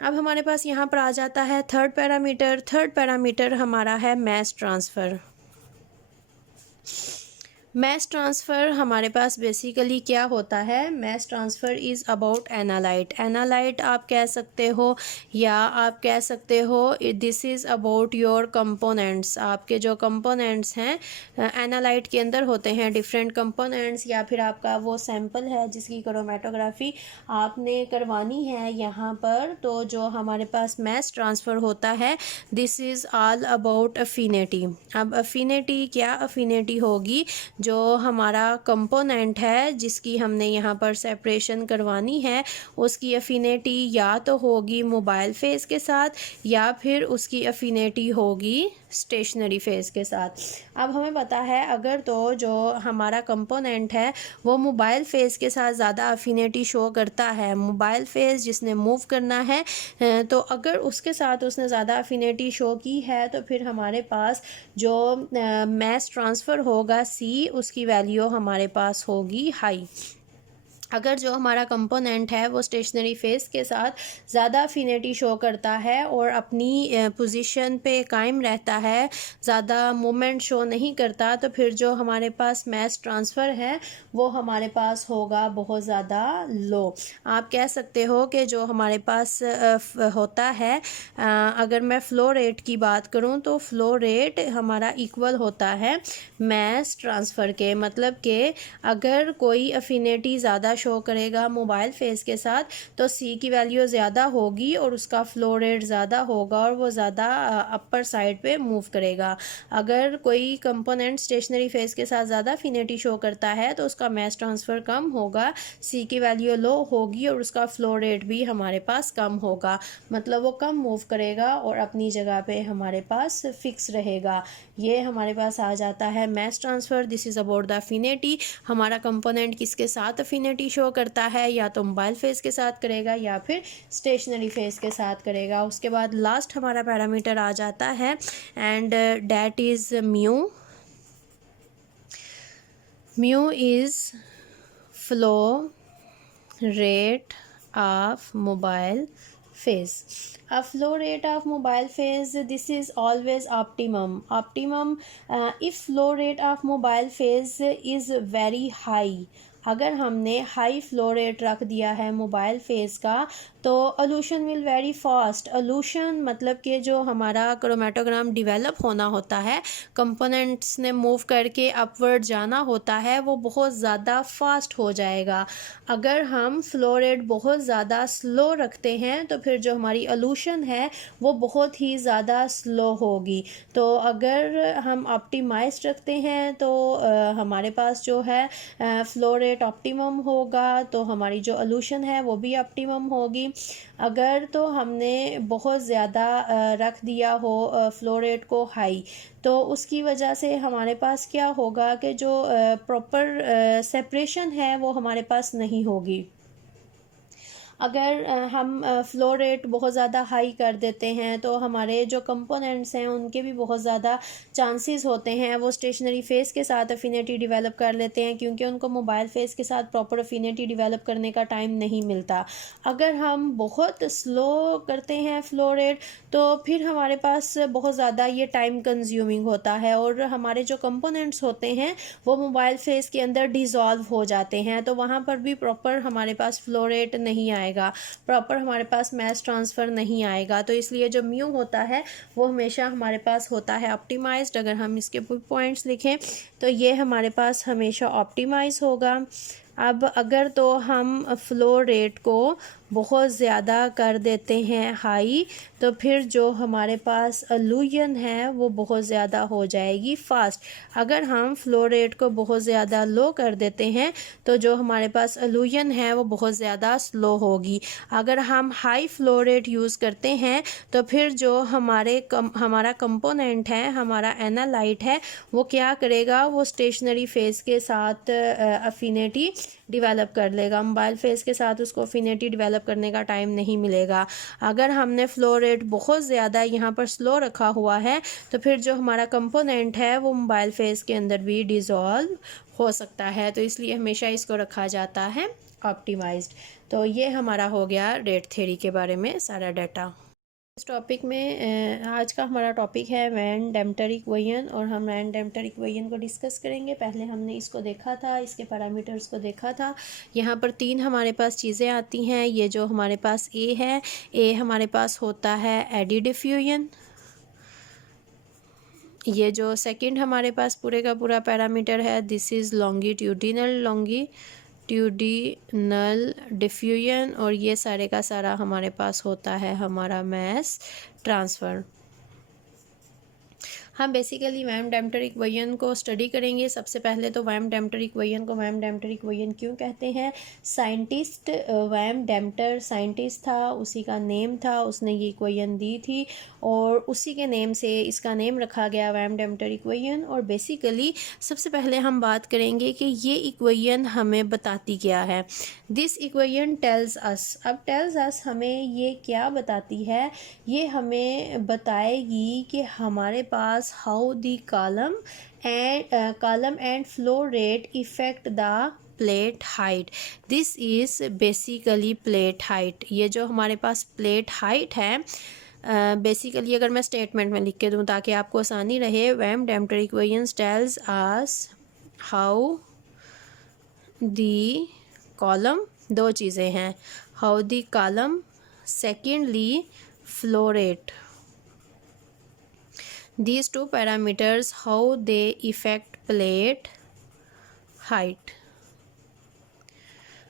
अब हमारे पास यहाँ पर आ जाता है थर्ड पैरामीटर। थर्ड पैरामीटर हमारा है मास ट्रांसफ़र। मास ट्रांसफ़र हमारे पास बेसिकली क्या होता है? मास transfer is about analyte. Analyte आप कह सकते हो या आप कह सकते हो this is about your components. आपके जो कंपोनेंट्स हैं एनालाइट के अंदर होते हैं डिफरेंट कंपोनेंट्स, या फिर आपका वो सैंपल है जिसकी क्रोमेटोग्राफी आपने करवानी है यहाँ पर। तो जो हमारे पास मास ट्रांसफ़र होता है this is all about affinity. अब अफिनिटी क्या अफिनिटी होगी? जो हमारा कंपोनेंट है जिसकी हमने यहाँ पर सेपरेशन करवानी है उसकी अफिनिटी या तो होगी मोबाइल फेज़ के साथ या फिर उसकी अफिनिटी होगी स्टेशनरी फेज़ के साथ। अब हमें पता है अगर तो जो हमारा कंपोनेंट है वो मोबाइल फेज़ के साथ ज़्यादा अफिनिटी शो करता है, मोबाइल फेज़ जिसने मूव करना है तो अगर उसके साथ उसने ज़्यादा अफिनिटी शो की है तो फिर हमारे पास जो मास ट्रांसफ़र होगा सी, उसकी वैल्यू हमारे पास होगी हाई। अगर जो हमारा कंपोनेंट है वो स्टेशनरी फेज़ के साथ ज़्यादा अफिनिटी शो करता है और अपनी पोजीशन पे कायम रहता है, ज़्यादा मूवमेंट शो नहीं करता, तो फिर जो हमारे पास मास ट्रांसफ़र है वो हमारे पास होगा बहुत ज़्यादा लो। आप कह सकते हो कि जो हमारे पास होता है अगर मैं फ़्लो रेट की बात करूं तो फ़्लो रेट हमारा इक्वल होता है मास ट्रांसफ़र के। मतलब कि अगर कोई अफिनिटी ज़्यादा शो करेगा मोबाइल फेज़ के साथ तो सी की वैल्यू ज़्यादा होगी और उसका फ़्लो रेट ज़्यादा होगा और वो ज़्यादा अपर साइड पे मूव करेगा। अगर कोई कंपोनेंट स्टेशनरी फेज़ के साथ ज़्यादा अफिनिटी शो करता है तो उसका मास ट्रांसफ़र कम होगा, सी की वैल्यू लो होगी और उसका फ़्लो रेट भी हमारे पास कम होगा। मतलब वो कम मूव करेगा और अपनी जगह पे हमारे पास फिक्स रहेगा। ये हमारे पास आ जाता है मास transfer. This is about the affinity. हमारा कंपोनेंट किसके साथ अफिनिटी शो करता है, या तो मोबाइल फेज़ के साथ करेगा या फिर स्टेशनरी फेज़ के साथ करेगा। उसके बाद लास्ट हमारा पैरामीटर आ जाता है and that is mu. Mu is flow rate of mobile phase. A flow rate of mobile phase, this is always optimum. If flow rate of mobile phase is very high, अगर हमने high flow rate रख दिया है mobile phase का तो allusion will very fast. Allusion मतलब कि जो हमारा क्रोमेटोग्राम डिवेलप होना होता है, कंपोनेंट्स ने मूव करके अपवर्ड जाना होता है, वो बहुत ज़्यादा फास्ट हो जाएगा। अगर हम फ्लो रेट बहुत ज़्यादा स्लो रखते हैं तो फिर जो हमारी अल्यूशन है वो बहुत ही ज़्यादा स्लो होगी। तो अगर हम ऑप्टिमाइज रखते हैं तो हमारे पास जो है फ्लो रेट ऑप्टिमम होगा, तो हमारी जो अल्यूशन है वो भी ऑप्टिमम होगी। अगर तो हमने बहुत ज़्यादा रख दिया हो फ्लो रेट को हाई तो उसकी वजह से हमारे पास क्या होगा कि जो प्रॉपर सेपरेशन है वो हमारे पास नहीं होगी। अगर हम फ्लो रेट बहुत ज़्यादा हाई कर देते हैं तो हमारे जो कंपोनेंट्स हैं उनके भी बहुत ज़्यादा चांसेस होते हैं वो स्टेशनरी फेज़ के साथ अफिनिटी डेवलप कर लेते हैं, क्योंकि उनको मोबाइल फेज़ के साथ प्रॉपर अफिनिटी डेवलप करने का टाइम नहीं मिलता। अगर हम बहुत स्लो करते हैं फ्लो रेट तो फिर हमारे पास बहुत ज़्यादा ये टाइम कंज्यूमिंग होता है और हमारे जो कंपोनेंट्स होते हैं वो मोबाइल फेज़ के अंदर डिज़ोल्व हो जाते हैं, तो वहाँ पर भी प्रॉपर हमारे पास फ्लो रेट नहीं आएगा, प्रॉपर हमारे पास मास ट्रांसफ़र नहीं आएगा। तो इसलिए जो म्यू होता है वो हमेशा हमारे पास होता है ऑप्टिमाइज्ड। अगर हम इसके पॉइंट्स लिखें तो ये हमारे पास हमेशा ऑप्टिमाइज होगा। अब अगर तो हम फ्लो रेट को बहुत ज़्यादा कर देते हैं हाई तो फिर जो हमारे पास अल्यूशन है वो बहुत ज़्यादा हो जाएगी फास्ट। अगर हम फ्लो रेट को बहुत ज़्यादा लो कर देते हैं तो जो हमारे पास अल्यूशन है वो बहुत ज़्यादा स्लो होगी। अगर हम हाई फ्लो रेट यूज़ करते हैं तो फिर जो हमारा कंपोनेंट है, हमारा एनालाइट है, वो क्या करेगा, वो स्टेशनरी फेज़ के साथ अफिनिटी डेवलप कर लेगा। मोबाइल फेज़ के साथ उसको अफिनिटी डेवलप करने का टाइम नहीं मिलेगा। अगर हमने फ्लो रेट बहुत ज़्यादा यहाँ पर स्लो रखा हुआ है तो फिर जो हमारा कंपोनेंट है वो मोबाइल फेज़ के अंदर भी डिज़ोल्व हो सकता है, तो इसलिए हमेशा इसको रखा जाता है ऑप्टिमाइज्ड। तो ये हमारा हो गया रेट थ्योरी के बारे में सारा डाटा। इस टॉपिक में आज का हमारा टॉपिक है वैन डेम्पटर इक्वेशन, और हम वैन डेम्पटर इक्वेशन को डिस्कस करेंगे। पहले हमने इसको देखा था, इसके पैरामीटर्स को देखा था। यहाँ पर 3 हमारे पास चीज़ें आती हैं। ये जो हमारे पास ए है, ए हमारे पास होता है एडी डिफ्यूजन। ये जो सेकंड हमारे पास पूरे का पूरा पैरामीटर है, दिस इज़ लॉन्गिट्यूडिनल डिफ्यूजन, और ये सारे का सारा हमारे पास होता है हमारा मास ट्रांसफ़र। हम बेसिकली वैम डेम्पटर इक्वेशन को स्टडी करेंगे। सबसे पहले तो वैम डेम्पटर इक्वेशन को वैम डेम्पटर इक्वेशन क्यों कहते हैं? साइंटिस्ट वैम डेम्पटर साइंटिस्ट था, उसी का नेम था, उसने ये इक्वेशन दी थी और उसी के नेम से इसका नेम रखा गया वैम डेम्पटर इक्वेशन। और बेसिकली सबसे पहले हम बात करेंगे कि ये इक्वेशन हमें बताती क्या है। दिस इक्वेशन टेल्स अस, अब टेल्स अस हमें ये क्या बताती है? ये हमें बताएगी कि हमारे पास how the column and flow rate effect the plate height. This is basically plate height. ये जो हमारे पास प्लेट हाइट है, बेसिकली अगर मैं स्टेटमेंट में लिख के दूं ताकि आपको आसानी रहे, van Deemter equation tells us how the column, दो चीज़ें हैं, how the column, secondly flow rate. These two parameters how they affect plate height।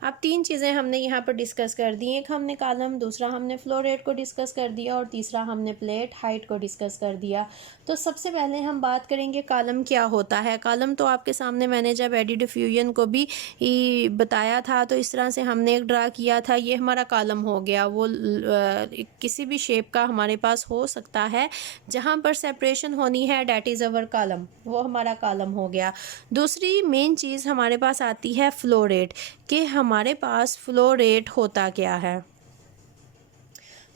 अब 3 चीज़ें हमने यहाँ पर डिस्कस कर दी। एक हमने कॉलम, दूसरा हमने फ्लो रेट को डिस्कस कर दिया और तीसरा हमने प्लेट हाइट को डिस्कस कर दिया। तो सबसे पहले हम बात करेंगे कॉलम क्या होता है। कॉलम तो आपके सामने मैंने जब एडी डिफ्यूजन को भी बताया था तो इस तरह से हमने एक ड्रा किया था। ये हमारा कॉलम हो गया, वो किसी भी शेप का हमारे पास हो सकता है। जहाँ पर सेपरेशन होनी है डैट इज़ अवर कॉलम, वो हमारा कॉलम हो गया। दूसरी मेन चीज़ हमारे पास आती है फ्लो रेट, कि हमारे पास फ्लो रेट होता क्या है।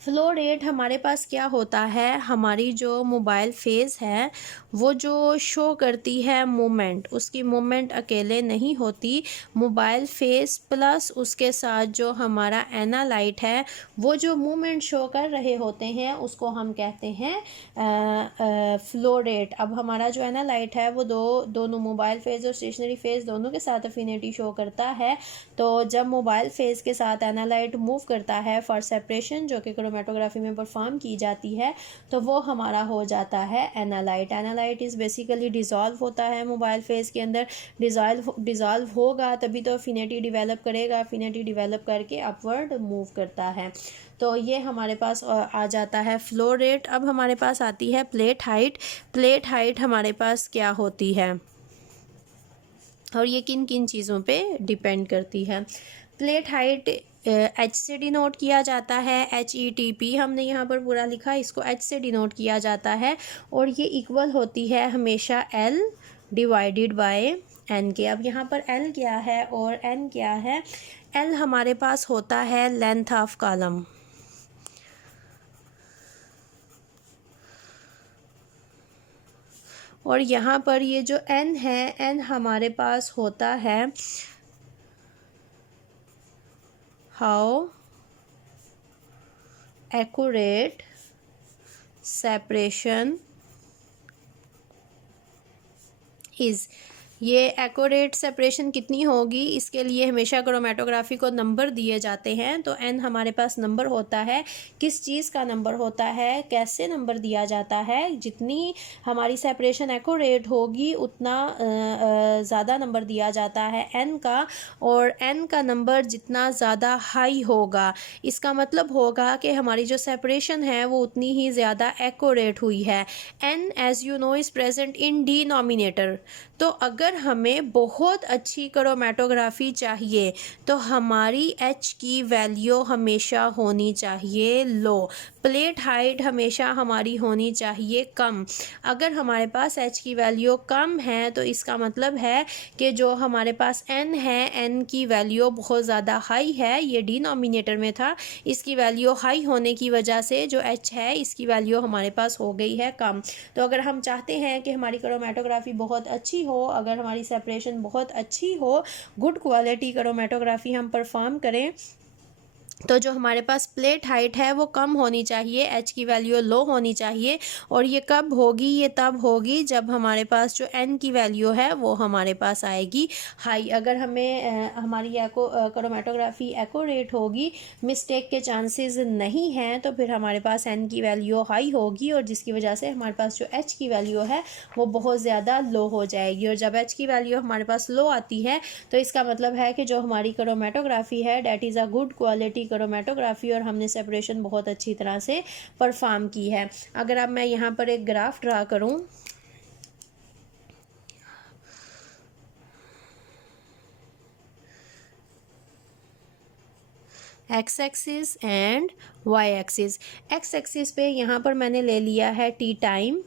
फ्लो रेट हमारे पास क्या होता है, हमारी जो मोबाइल फेस है वो जो शो करती है मूवमेंट, उसकी मूवमेंट अकेले नहीं होती, मोबाइल फेस प्लस उसके साथ जो हमारा एनालाइट है वो जो मूवमेंट शो कर रहे होते हैं उसको हम कहते हैं फ्लो रेट। अब हमारा जो एनालाइट है वो दोनों मोबाइल फेस और स्टेशनरी फेस दोनों के साथ अफिनिटी शो करता है। तो जब मोबाइल फेस के साथ एनालाइट मूव करता है फॉर सेपरेशन, जो कि क्रोमेटोग्राफी में परफॉर्म की जाती है, तो वो हमारा हो जाता है analyte. Analyte is basically dissolve होता है मोबाइल फेस के अंदर। डिज़ोल्व होगा तभी तो अफिनिटी डेवलप करेगा, अफिनिटी डेवलप करके अपवर्ड मूव करता है। तो ये हमारे पास आ जाता है फ्लो रेट। अब हमारे पास आती है प्लेट हाइट। प्लेट हाइट हमारे पास क्या होती है और ये किन किन चीज़ों पे डिपेंड करती है। प्लेट हाइट एच से डिनोट किया जाता है, HETP हमने यहाँ पर पूरा लिखा, इसको H से डिनोट किया जाता है और ये इक्वल होती है हमेशा L डिवाइडेड बाय N के। अब यहाँ पर L क्या है और N क्या है? L हमारे पास होता है लेंथ ऑफ कॉलम, और यहाँ पर ये जो N है, N हमारे पास होता है हाउ एक्यूरेट सेपरेशन इज़। ये एक्यूरेट सेपरेशन कितनी होगी, इसके लिए हमेशा क्रोमेटोग्राफी को नंबर दिए जाते हैं। तो n हमारे पास नंबर होता है, किस चीज़ का नंबर होता है, कैसे नंबर दिया जाता है, जितनी हमारी सेपरेशन एक्यूरेट होगी उतना ज़्यादा नंबर दिया जाता है n का, और n का नंबर जितना ज़्यादा हाई होगा इसका मतलब होगा कि हमारी जो सेपरेशन है वो उतनी ही ज़्यादा एक्यूरेट हुई है। n as you know is present in denominator. तो अगर हमें बहुत अच्छी क्रोमेटोग्राफी चाहिए तो हमारी H की वैल्यू हमेशा होनी चाहिए लो, प्लेट हाइट हमेशा हमारी होनी चाहिए कम। अगर हमारे पास H की वैल्यू कम है तो इसका मतलब है कि जो हमारे पास N है, N की वैल्यू बहुत ज़्यादा हाई है, ये डिनोमिनेटर में था, इसकी वैल्यू हाई होने की वजह से जो H है इसकी वैल्यू हमारे पास हो गई है कम। तो अगर हम चाहते हैं कि हमारी क्रोमेटोग्राफी बहुत अच्छी हो, अगर हमारी सेपरेशन बहुत अच्छी हो, गुड क्वालिटी क्रोमेटोग्राफी हम परफॉर्म करें, तो जो हमारे पास प्लेट हाइट है वो कम होनी चाहिए, एच की वैल्यू लो होनी चाहिए। और ये कब होगी, ये तब होगी जब हमारे पास जो एन की वैल्यू है वो हमारे पास आएगी हाई। अगर हमें हमारी क्रोमेटोग्राफी एक्यूरेट होगी, मिस्टेक के चांसेस नहीं हैं, तो फिर हमारे पास एन की वैल्यू हाई होगी और जिसकी वजह से हमारे पास जो एच की वैल्यू है वो बहुत ज़्यादा लो हो जाएगी। और जब एच की वैल्यू हमारे पास लो आती है तो इसका मतलब है कि जो हमारी क्रोमेटोग्राफी है that is a good quality chromatography और हमने सेपरेशन बहुत अच्छी तरह से परफॉर्म की है। अगर अब मैं यहाँ पर एक ग्राफ ड्रा करूँ, X axis and Y axis. X axis पे यहाँ पर मैंने ले लिया है टी टाइम,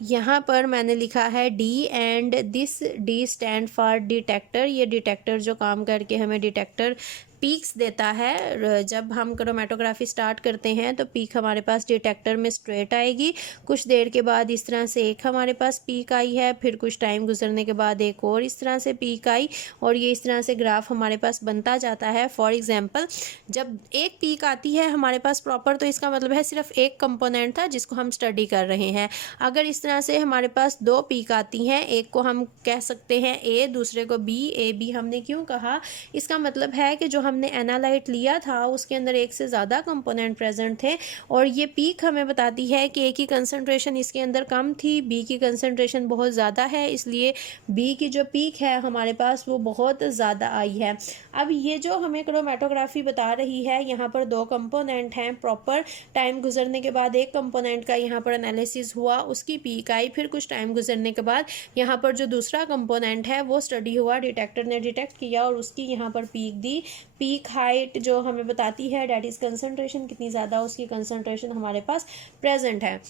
यहाँ पर मैंने लिखा है D and this D stand for detector. ये डिटेक्टर जो काम करके हमें डिटेक्टर पीक्स देता है। जब हम क्रोमेटोग्राफी स्टार्ट करते हैं तो पीक हमारे पास डिटेक्टर में स्ट्रेट आएगी, कुछ देर के बाद इस तरह से एक हमारे पास पीक आई है, फिर कुछ टाइम गुजरने के बाद एक और इस तरह से पीक आई और ये इस तरह से ग्राफ हमारे पास बनता जाता है। फॉर एग्जांपल जब एक पीक आती है हमारे पास प्रॉपर, तो इसका मतलब है सिर्फ एक कंपोनेंट था जिसको हम स्टडी कर रहे हैं। अगर इस तरह से हमारे पास दो पीक आती हैं, एक को हम कह सकते हैं ए, दूसरे को बी। ए बी हमने क्यों कहा, इसका मतलब है कि जो हमने एनालाइट लिया था उसके अंदर एक से ज़्यादा कंपोनेंट प्रेजेंट थे और ये पीक हमें बताती है कि ए की कंसंट्रेशन इसके अंदर कम थी, बी की कंसंट्रेशन बहुत ज़्यादा है, इसलिए बी की जो पीक है हमारे पास वो बहुत ज़्यादा आई है। अब ये जो हमें क्रोमेटोग्राफी बता रही है, यहाँ पर दो कंपोनेंट हैं, प्रॉपर टाइम गुजरने के बाद एक कंपोनेंट का यहाँ पर एनालिसिस हुआ, उसकी पीक आई, फिर कुछ टाइम गुजरने के बाद यहाँ पर जो दूसरा कंपोनेंट है वो स्टडी हुआ, डिटेक्टर ने डिटेक्ट किया और उसकी यहाँ पर पीक दी। पीक हाइट जो हमें बताती है डैट इज़ कंसंट्रेशन कितनी ज़्यादा उसकी कंसंट्रेशन हमारे पास प्रेजेंट है।